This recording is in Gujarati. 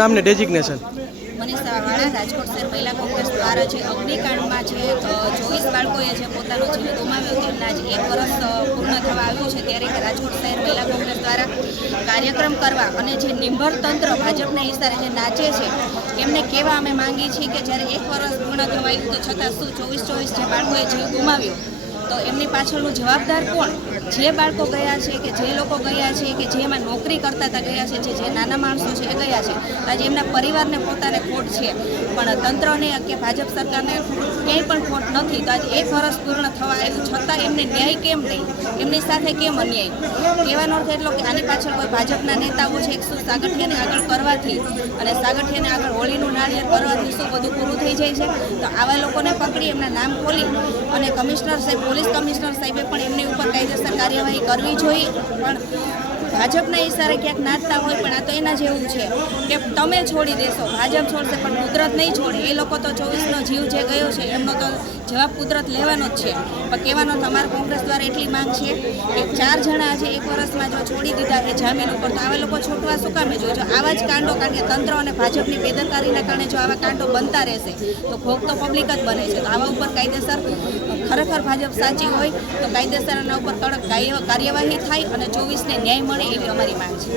નામ ને ડેઝિગ્નેશન મનીષા વાળા રાજકોટ શહેર મહિલા કોંગ્રેસ દ્વારા જે અગ્નિકાંડમાં જે 24 બાળકોએ જે પોતાનો જીવ ગુમાવ્યો તેમના જે 1 વર્ષ પૂર્ણ થવા આવ્યું છે ત્યારે રાજકોટ શહેર મહિલા કોંગ્રેસ દ્વારા કાર્યક્રમ કરવા અને જે નિંભર તંત્ર ભાજપના ઈશારે જે નાચે છે એમને કહેવા અમે માંગીએ છીએ કે જ્યારે 1 વર્ષ પૂર્ણ થવા આવ્યું તો છતાં શું 24 જે બાળકોએ જીવ ગુમાવ્યો તો એમની પાછળનું જવાબદાર કોણ? જે બાળકો ગયા છે કે જે લોકો ગયા છે કે જે એમાં નોકરી કરતા હતા ગયા છે જે નાના માણસો છે એ ગયા છે આજે એમના પરિવારને પોતાને ખોટ છે પણ તંત્રને કે ભાજપ સરકારને ક્યાંય પણ ખોટ નથી તો આજે 1 વર્ષ પૂર્ણ થવા આવ્યું છતાં એમને ન્યાય કેમ નહીં? એમની સાથે કેમ અન્યાય? કહેવાનો અર્થ એટલો કે આની પાછળ કોઈ ભાજપના નેતાઓ છે 100 સાગઠિયાને આગળ કરવાથી અને સાગઠિયાને આગળ હોળીનું નાળિયેર કરવાથી શું બધું પૂરું થઈ જાય છે? તો આવા લોકોને પકડી એમના નામ ખોલી અને કમિશનર સાહેબ પોલીસ કમિશનર સાહેબે પણ એમની ઉપર કાયદેસર કાર્યવાહી કરવી જોઈએ પણ ભાજપના ઈશારે ક્યાંક નાચતા હોય પણ આ તો એના જેવું છે કે તમે છોડી દેશો ભાજપ છોડશે પણ કુદરત નહીં છોડે. એ લોકો તો 24નો જીવ જે ગયો છે એમનો તો જવાબ કુદરત લેવાનો જ છે પણ કહેવાનો તમારા કોંગ્રેસ દ્વારા એટલી માંગ છે કે 4 જણા આજે 1 વર્ષમાં જો છોડી દીધા એ જામીન ઉપર તો આવા લોકો છૂટવા શું કામે જોઈએ? જો આવા જ કાંડો કારણ કે તંત્ર અને ભાજપની બેદરકારીના કારણે જો આવા કાંડો બનતા રહેશે તો ભોગ તો પબ્લિક જ બને છે. તો આવા ઉપર કાયદેસર ખરેખર ભાજપ સાચી હોય તો કાયદેસર એના ઉપર કડક કાર્યવાહી થાય અને 24ને ન્યાય મળે એવી અમારી માંગ છે.